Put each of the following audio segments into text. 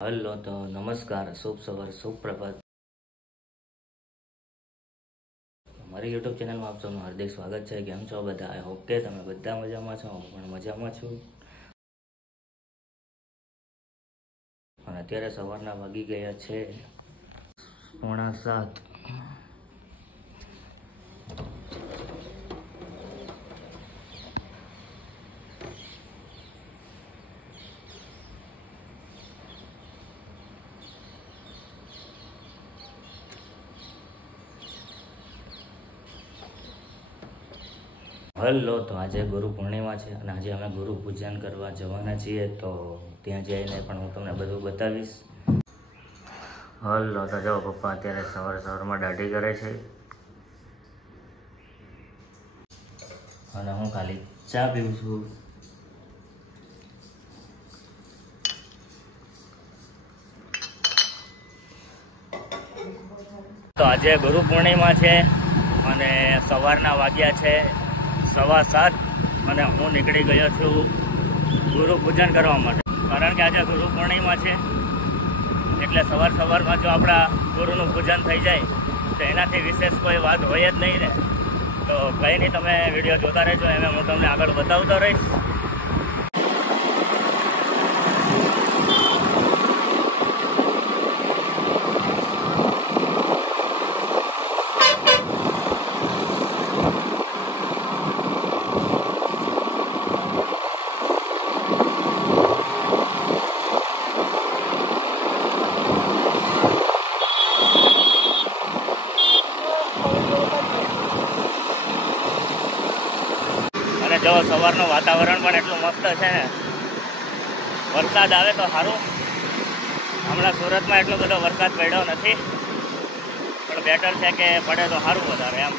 Hello તો નમસ્કાર, શુભ સવાર, શુભ પ્રભાત. મારી યુટ્યુબ ચેનલમાં આપ સૌનું હાર્દિક સ્વાગત છે. કેમ છો બધા? આઈ હોપ કે તમે બધા મજામાં છો. હું પણ મજામાં છું. અને અત્યારે સવારના વાગી ગયા છે 6:45. હલો તો આજે ગુરુ પૂર્ણિમા છે અને આજે અમે ગુરુ પૂજન કરવા જવાના છીએ. તો ત્યાં જઈને પણ હું તમને બધું બતાવીશ. હલો તો જો પપ્પા અત્યારે સવારમાં દાઢી કરે છે અને હું ખાલી ચા પીઉં છું. તો આજે ગુરુ પૂર્ણિમા છે અને સવારના વાગ્યા છે 7:15 અને હું નીકળી ગયો છું ગુરુ પૂજન કરવા માટે. કારણ કે આજે ગુરુ પૂર્ણિમા છે એટલે સવારમાં જો આપણા ગુરુનું પૂજન થઈ જાય તો એનાથી વિશેષ કોઈ વાત હોય જ નહીં ને. તો કંઈ નહીં, તમે વિડીયો જોતા રહેજો, એમ હું તમને આગળ બતાવતો રહીશ. અને જો સવારનું વાતાવરણ પણ એટલું મસ્ત છે ને, વરસાદ આવે તો સારું. હમણાં સુરતમાં એટલો બધો વરસાદ પડ્યો નથી, પણ બેટર છે કે પડે તો સારું વધારે એમ.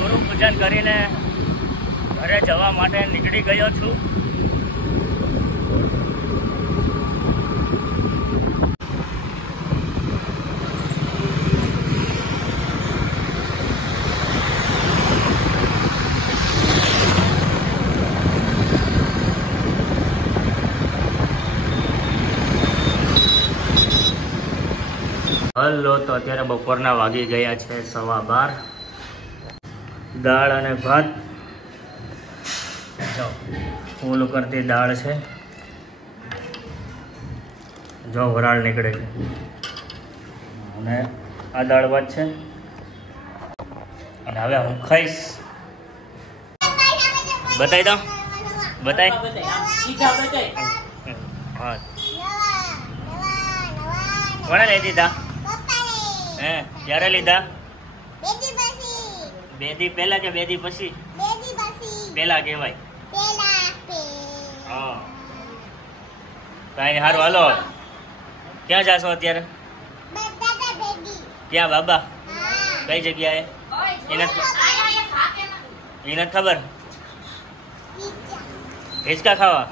ગુરુ પૂજન કરીને ઘરે જવા માટે નીકળી ગયો છું. હલો તો અત્યારે બપોરના વાગી ગયા છે 12:15. દાળ અને ભાત, જો ફૂલ કરતી દાળ છે, જો વરાળ નીકળે છે. અને આ દાળ ભાત છે, અને હવે હું ખાઈશ. બતાવી દો, બતાય. હા, કોણે લઈ દીધા? હે, ક્યારે લીધા? બે દી પહેલા કે બે દી પછી? પહેલા કહેવાય. હા, કાંઈ સારું. હાલો, ક્યાં જાશો અત્યારે? ક્યાં બાબા? કઈ જગ્યાએ? એને ખબર. હિંચકા ખાવા?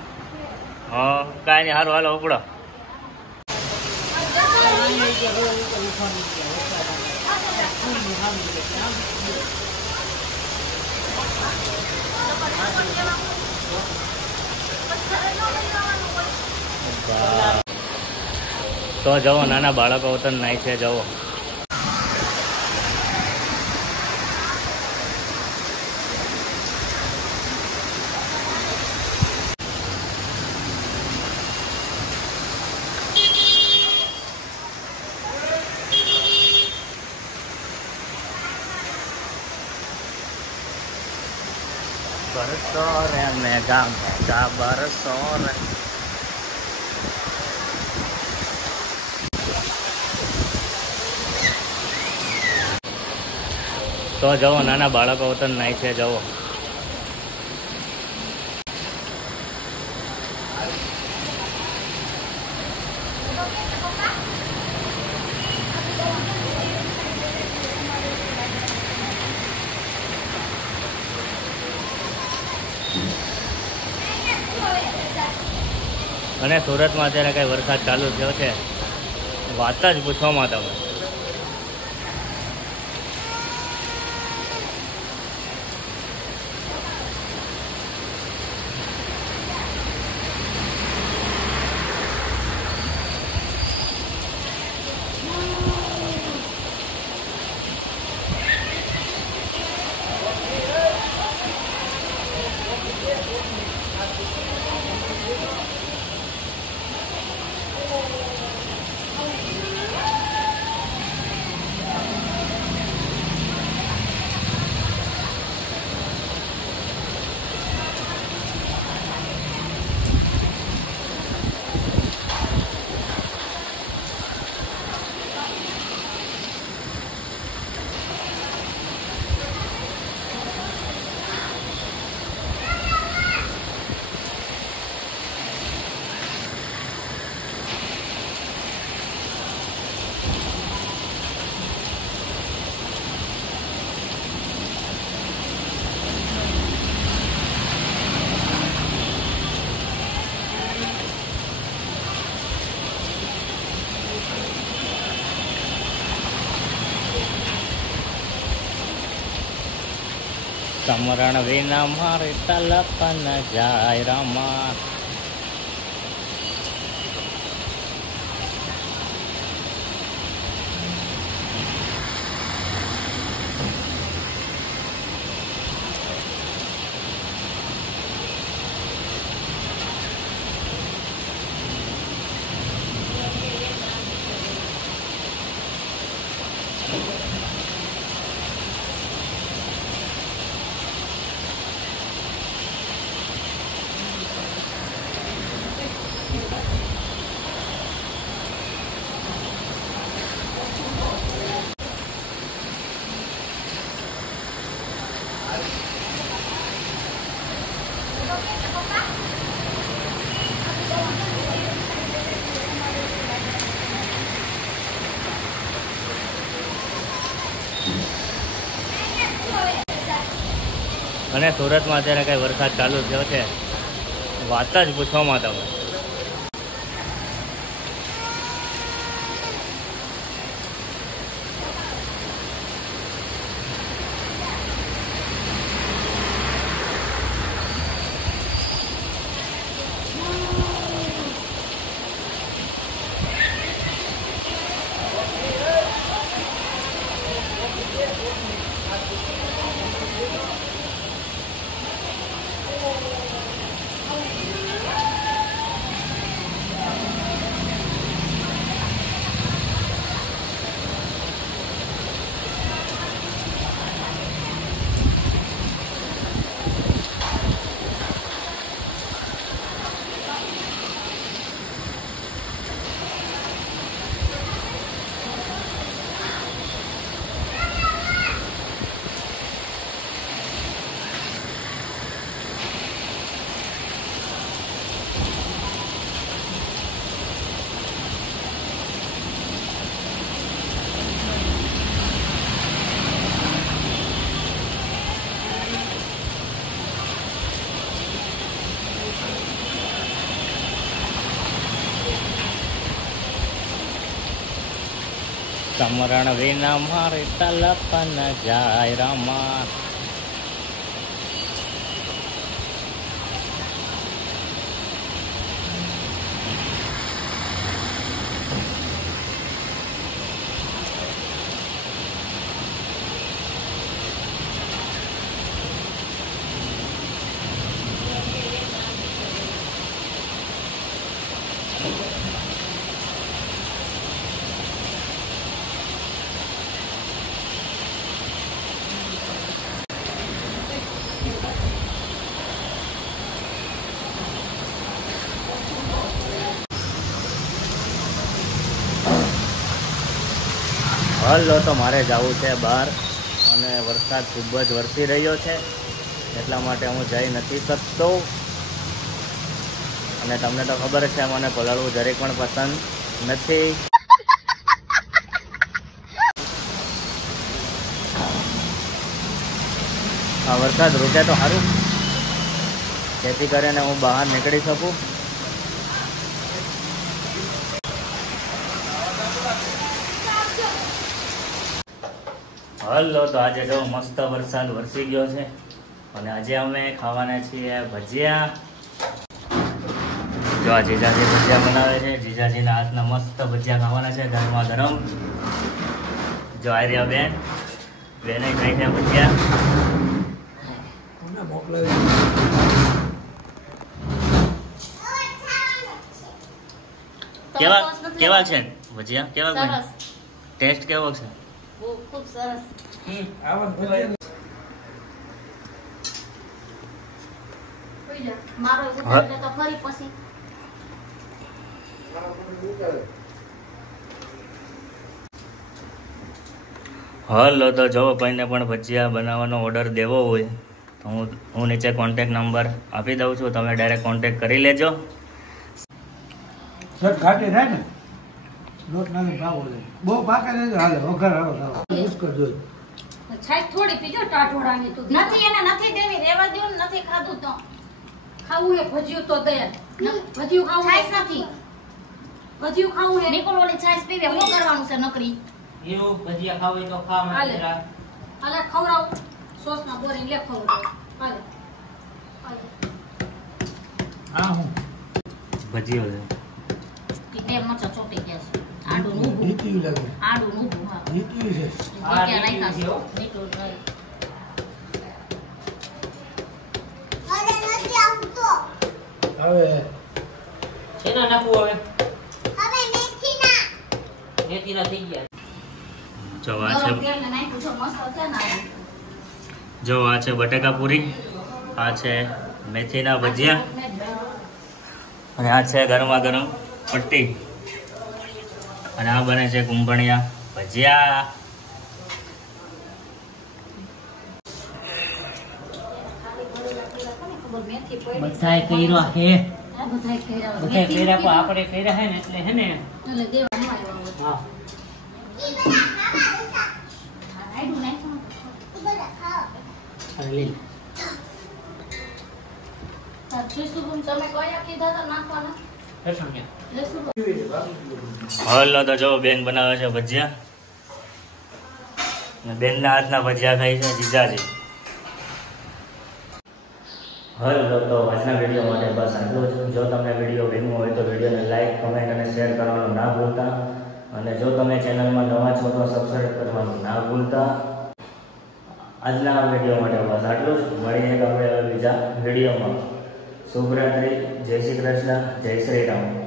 હા, કાંઈ નહીં. સારું, હાલો ઉપડો. તો જવો, નાના બાળકો વતન નાય છે. જવો, બરસો રે મેઘા મેઘા બરસો રે. તો જવો, નાના બાળકો વતન નાય છે. જવો, અને સુરતમાં અત્યારે કઈ વરસાદ ચાલુ થયો છે, વાત જ પૂછવામાં તમે. સમરણ વિના મારે તલપ ન જાય રામા. અને સુરતમાં અત્યારે કઈ વરસાદ ચાલુ થયો છે, વાત જ પૂછવામાં તમે. સમરણ વિના મારે તલપ ન જાય રામા. હલો, તો મારે જવું છે બહાર અને વરસાદ ખૂબ જ વરસી રહ્યો છે, એટલા માટે હું જઈ નથી શકતો. અને તમને તો ખબર છે મને પલળવું જરીક પણ પસંદ નથી. આ વરસાદ રૂકે તો સારું, જેથી કરીને હું બહાર નીકળી શકું. હલો, તો આજે જો મસ્ત વરસાદ વરસી ગયો છે અને આજે અમે ખાવાના છીએ ભજીયા. જો આ જીજાજી ભજીયા બનાવે છે, જીજાજીના હાથના મસ્ત ભજીયા ખાવાના છે ગરમા ગરમ. જો આ રહ્યા બેને ખાઈ છે ભજીયા. કેવા છે ભજીયા? કેવા ટેસ્ટ કેવો છે? ખૂબ સરસ. મારો તો ફરી પછી હલો, તો જો કોઈને પણ ભજીયા બનાવવાનો ઓર્ડર દેવો હોય તો હું નીચે કોન્ટેક્ટ નંબર આપી દઉં છું, તમે ડાયરેક્ટ કોન્ટેક્ટ કરી લેજો. ઘાટી થાય ને લોટ નાખી ભાવો છે, બહુ પાકે નહીં તો હાલે. વઘાર આવો મુશ્કેલ જોઈ છાશ થોડી પીજો ટાટોડાની તો નથી, એને નથી દેવી, રેવા દો ને. નથી ખાધું તો ખાવું એ ભજીયું તો દે. ભજીયું ખાવું છાશ નથી, ભજીયું ખાવું હે નિકોલ ઓલી છાશ પીવે. શું કરવાનું છે નકરી એવું ભજીયા ખાવ તો ખા હાલે હાલે ખવરાવ સોસ માં બોરીને લે ખવરાવ હાલે હા હું ભજીયો છે બે મરચા ચોટી ગયા છે. આડું ઊભું નીતિ લાગે, આડું ઊભું. હા નીતિ છે. આ રાખ્યા છે નિકોલ ભાઈ. હવે શેના નાખવું? હવે મેથીના થઈ ગયા. જો આ છે, તેલ ને નાખ્યું છે મસ્ત છે ને. જો આ છે બટેકા પૂરી, આ છે મેથીના ભજીયા અને આ છે ગરમા ગરમ પટ્ટી અને આ બને છે કુંભણિયા ભજીયા. બધાય કર્યા હે, બધાય કર્યા બધાય કર્યા પણ આપણે કર્યા હે ને એટલે હે ને. એટલે દેવાનું આવ્યો. હા, આડું નાખ્યું અરે લે. તમે કયા કીધા હતા નાખવાના? ફેશન કે હલો, તો જો બેન બનાવે છે ભજીયા, બેનના હાથના ભજીયા ખાઈ છે જીજાજી. હલો, તો આજના વિડીયો માટે બસ આટલું જ. જો તમને વિડીયો ગમ્યો હોય તો વિડીયોને લાઈક, કમેન્ટ અને શેર કરવાનું ના ભૂલતા. અને જો તમે ચેનલમાં નવા છો તો સબસ્ક્રાઈબ કરવાનું ના ભૂલતા. આજના વિડીયો માટે બસ આટલું જ. મળીએ આપણે બીજા વિડીયોમાં. શુભરાત્રી, જય શ્રી કૃષ્ણ, જય શ્રી રામ.